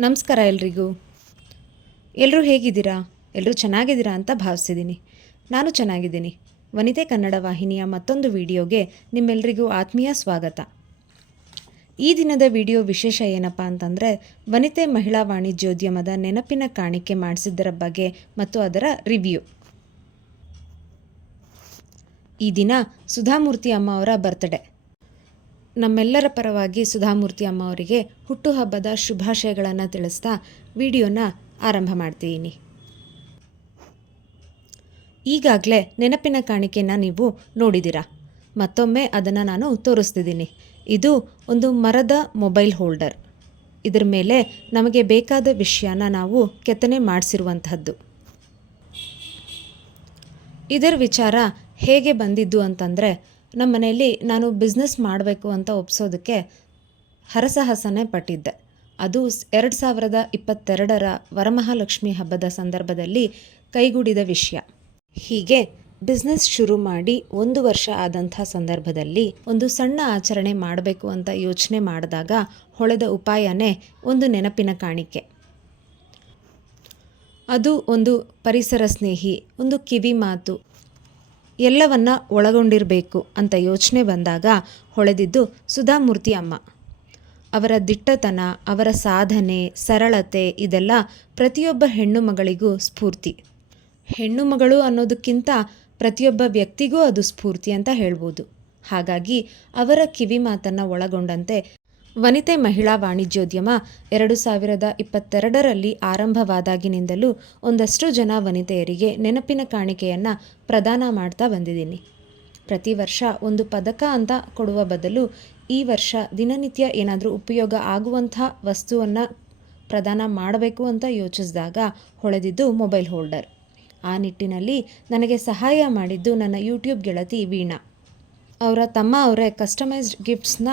ನಮಸ್ಕಾರ ಎಲ್ರಿಗೂ. ಎಲ್ಲರೂ ಹೇಗಿದ್ದೀರಾ? ಎಲ್ಲರೂ ಚೆನ್ನಾಗಿದ್ದೀರಾ ಅಂತ ಭಾವಿಸಿದ್ದೀನಿ. ನಾನು ಚೆನ್ನಾಗಿದ್ದೀನಿ. ವನಿತೆ ಕನ್ನಡ ವಾಹಿನಿಯ ಮತ್ತೊಂದು ವಿಡಿಯೋಗೆ ನಿಮ್ಮೆಲ್ಲರಿಗೂ ಆತ್ಮೀಯ ಸ್ವಾಗತ. ಈ ದಿನದ ವಿಡಿಯೋ ವಿಶೇಷ ಏನಪ್ಪ ಅಂತಂದರೆ, ವನಿತೆ ಮಹಿಳಾ ವಾಣಿಜ್ಯೋದ್ಯಮದ ನೆನಪಿನ ಕಾಣಿಕೆ ಮಾಡಿಸಿದ್ದರ ಬಗ್ಗೆ ಮತ್ತು ಅದರ ರಿವ್ಯೂ. ಈ ದಿನ ಸುಧಾಮೂರ್ತಿ ಅಮ್ಮ ಅವರ ಬರ್ತ್ಡೇ ನಮ್ಮೆಲ್ಲರ ಪರವಾಗಿ ಸುಧಾಮೂರ್ತಿ ಅಮ್ಮ ಅವರಿಗೆ ಹುಟ್ಟುಹಬ್ಬದ ಶುಭಾಶಯಗಳನ್ನು ತಿಳಿಸ್ತಾ ವಿಡಿಯೋನ ಆರಂಭ ಮಾಡ್ತಿದ್ದೀನಿ. ಈಗಾಗಲೇ ನೆನಪಿನ ಕಾಣಿಕೆನ ನೀವು ನೋಡಿದ್ದೀರಾ? ಮತ್ತೊಮ್ಮೆ ಅದನ್ನು ನಾನು ತೋರಿಸ್ತಿದ್ದೀನಿ. ಇದು ಒಂದು ಮರದ ಮೊಬೈಲ್ ಹೋಲ್ಡರ್. ಇದರ ಮೇಲೆ ನಮಗೆ ಬೇಕಾದ ವಿಷಯನ ನಾವು ಕೆತ್ತನೆ ಮಾಡಿಸಿರುವಂತಹದ್ದು. ಇದರ ವಿಚಾರ ಹೇಗೆ ಬಂದಿದ್ದು ಅಂತಂದರೆ ನಮ್ಮ ಮನೆಯಲ್ಲಿ ನಾನು ಬಿಸ್ನೆಸ್ ಮಾಡಬೇಕು ಅಂತ ಒಪ್ಸೋದಕ್ಕೆ ಹರಸಾಹಸನೇ ಪಟ್ಟಿದ್ದೆ. ಅದು ಎರಡು ಸಾವಿರದ ಇಪ್ಪತ್ತೆರಡರ ವರಮಹಾಲಕ್ಷ್ಮಿ ಹಬ್ಬದ ಸಂದರ್ಭದಲ್ಲಿ ಕೈಗೂಡಿದ ವಿಷಯ. ಹೀಗೆ ಬಿಸ್ನೆಸ್ ಶುರು ಮಾಡಿ ಒಂದು ವರ್ಷ ಆದಂಥ ಸಂದರ್ಭದಲ್ಲಿ ಒಂದು ಸಣ್ಣ ಆಚರಣೆ ಮಾಡಬೇಕು ಅಂತ ಯೋಚನೆ ಮಾಡಿದಾಗ ಹೊಳೆದ ಉಪಾಯನೇ ಒಂದು ನೆನಪಿನ ಕಾಣಿಕೆ. ಅದು ಒಂದು ಪರಿಸರ ಸ್ನೇಹಿ, ಒಂದು ಕಿವಿ ಮಾತು ಎಲ್ಲವನ್ನ ಒಳಗೊಂಡಿರಬೇಕು ಅಂತ ಯೋಚನೆ ಬಂದಾಗ ಹೊಳೆದಿದ್ದು ಸುಧಾಮೂರ್ತಿ ಅಮ್ಮ. ಅವರ ದಿಟ್ಟತನ, ಅವರ ಸಾಧನೆ, ಸರಳತೆ ಇದೆಲ್ಲ ಪ್ರತಿಯೊಬ್ಬ ಹೆಣ್ಣು ಮಗಳಿಗೂ ಸ್ಫೂರ್ತಿ. ಹೆಣ್ಣು ಮಗಳು ಅನ್ನೋದಕ್ಕಿಂತ ಪ್ರತಿಯೊಬ್ಬ ವ್ಯಕ್ತಿಗೂ ಅದು ಸ್ಫೂರ್ತಿ ಅಂತ ಹೇಳ್ಬೋದು. ಹಾಗಾಗಿ ಅವರ ಕಿವಿ ಮಾತನ್ನು ಒಳಗೊಂಡಂತೆ ವನಿತೆ ಮಹಿಳಾ ವಾಣಿಜ್ಯೋದ್ಯಮ ಎರಡು ಸಾವಿರದ ಇಪ್ಪತ್ತೆರಡರಲ್ಲಿ ಆರಂಭವಾದಾಗಿನಿಂದಲೂ ಒಂದಷ್ಟು ಜನ ವನಿತೆಯರಿಗೆ ನೆನಪಿನ ಕಾಣಿಕೆಯನ್ನು ಪ್ರದಾನ ಮಾಡ್ತಾ ಬಂದಿದ್ದೀನಿ. ಪ್ರತಿ ವರ್ಷ ಒಂದು ಪದಕ ಅಂತ ಕೊಡುವ ಬದಲು ಈ ವರ್ಷ ದಿನನಿತ್ಯ ಏನಾದರೂ ಉಪಯೋಗ ಆಗುವಂಥ ವಸ್ತುವನ್ನು ಪ್ರದಾನ ಮಾಡಬೇಕು ಅಂತ ಯೋಚಿಸಿದಾಗ ಹೊಳೆದಿದ್ದು ಮೊಬೈಲ್ ಹೋಲ್ಡರ್. ಆ ನಿಟ್ಟಿನಲ್ಲಿ ನನಗೆ ಸಹಾಯ ಮಾಡಿದ್ದು ನನ್ನ ಯೂಟ್ಯೂಬ್ ಗೆಳತಿ ವೀಣಾ. ಅವರ ತಮ್ಮ ಅವರೇ ಕಸ್ಟಮೈಸ್ಡ್ ಗಿಫ್ಟ್ಸ್ನ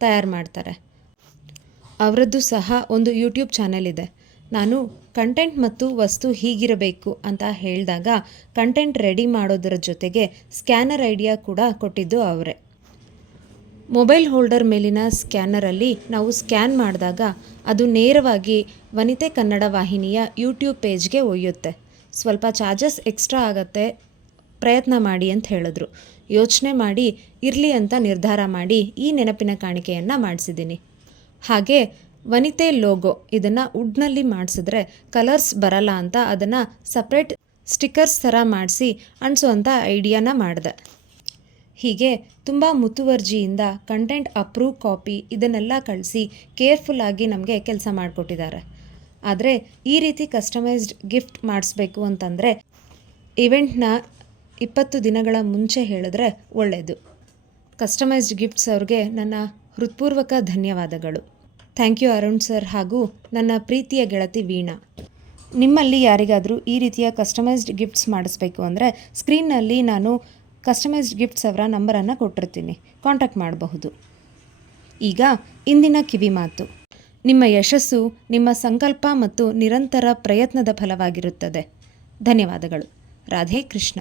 ತಯಾರು ಮಾಡ್ತಾರೆ. ಅವರದ್ದು ಸಹ ಒಂದು ಯೂಟ್ಯೂಬ್ ಚಾನೆಲ್ ಇದೆ. ನಾನು ಕಂಟೆಂಟ್ ಮತ್ತು ವಸ್ತು ಹೀಗಿರಬೇಕು ಅಂತ ಹೇಳಿದಾಗ ಕಂಟೆಂಟ್ ರೆಡಿ ಮಾಡೋದರ ಜೊತೆಗೆ ಸ್ಕ್ಯಾನರ್ ಐಡಿಯಾ ಕೂಡ ಕೊಟ್ಟಿದ್ದು ಅವರೇ. ಮೊಬೈಲ್ ಹೋಲ್ಡರ್ ಮೇಲಿನ ಸ್ಕ್ಯಾನರಲ್ಲಿ ನಾವು ಸ್ಕ್ಯಾನ್ ಮಾಡಿದಾಗ ಅದು ನೇರವಾಗಿ ವನಿತೆ ಕನ್ನಡ ವಾಹಿನಿಯ ಯೂಟ್ಯೂಬ್ ಪೇಜ್ಗೆ ಒಯ್ಯುತ್ತೆ. ಸ್ವಲ್ಪ ಚಾರ್ಜಸ್ ಎಕ್ಸ್ಟ್ರಾ ಆಗತ್ತೆ, ಪ್ರಯತ್ನ ಮಾಡಿ ಅಂತ ಹೇಳಿದ್ರು. ಯೋಚನೆ ಮಾಡಿ ಇರಲಿ ಅಂತ ನಿರ್ಧಾರ ಮಾಡಿ ಈ ನೆನಪಿನ ಕಾಣಿಕೆಯನ್ನು ಮಾಡಿಸಿದ್ದೀನಿ. ಹಾಗೆ ವನಿತೆ ಲೋಗೋ ಇದನ್ನು ವುಡ್ನಲ್ಲಿ ಮಾಡಿಸಿದ್ರೆ ಕಲರ್ಸ್ ಬರಲ್ಲ ಅಂತ ಅದನ್ನು ಸಪ್ರೇಟ್ ಸ್ಟಿಕ್ಕರ್ಸ್ ಥರ ಮಾಡಿಸಿ ಅಂಟಿಸುವಂಥ ಐಡಿಯಾನ ಮಾಡಿದೆ. ಹೀಗೆ ತುಂಬ ಮುತುವರ್ಜಿಯಿಂದ ಕಂಟೆಂಟ್ ಅಪ್ರೂವ್ ಕಾಪಿ ಇದನ್ನೆಲ್ಲ ಕಳಿಸಿ ಕೇರ್ಫುಲ್ಲಾಗಿ ನಮಗೆ ಕೆಲಸ ಮಾಡಿಕೊಟ್ಟಿದ್ದಾರೆ. ಆದರೆ ಈ ರೀತಿ ಕಸ್ಟಮೈಸ್ಡ್ ಗಿಫ್ಟ್ ಮಾಡಿಸ್ಬೇಕು ಅಂತಂದರೆ ಇವೆಂಟ್ನ ಇಪ್ಪತ್ತು ದಿನಗಳ ಮುಂಚೆ ಹೇಳಿದ್ರೆ ಒಳ್ಳೆಯದು ಕಸ್ಟಮೈಸ್ಡ್ ಗಿಫ್ಟ್ಸ್ ಅವ್ರಿಗೆ ನನ್ನ ಹೃತ್ಪೂರ್ವಕ ಧನ್ಯವಾದಗಳು. ಥ್ಯಾಂಕ್ ಯು ಅರುಣ್ ಸರ್ ಹಾಗೂ ನನ್ನ ಪ್ರೀತಿಯ ಗೆಳತಿ ವೀಣಾ. ನಿಮ್ಮಲ್ಲಿ ಯಾರಿಗಾದರೂ ಈ ರೀತಿಯ ಕಸ್ಟಮೈಸ್ಡ್ ಗಿಫ್ಟ್ಸ್ ಮಾಡಿಸ್ಬೇಕು ಅಂದರೆ ಸ್ಕ್ರೀನ್ನಲ್ಲಿ ನಾನು ಕಸ್ಟಮೈಸ್ಡ್ ಗಿಫ್ಟ್ಸ್ ಅವರ ನಂಬರನ್ನು ಕೊಟ್ಟಿರ್ತೀನಿ. ಕಾಂಟ್ಯಾಕ್ಟ್ ಮಾಡಬಹುದು. ಈಗ ಇಂದಿನ ಕಿವಿ ಮಾತು. ನಿಮ್ಮ ಯಶಸ್ಸು, ನಿಮ್ಮ ಸಂಕಲ್ಪ ಮತ್ತು ನಿರಂತರ ಪ್ರಯತ್ನದ ಫಲವಾಗಿರುತ್ತದೆ. ಧನ್ಯವಾದಗಳು. ರಾಧೆ ಕೃಷ್ಣ.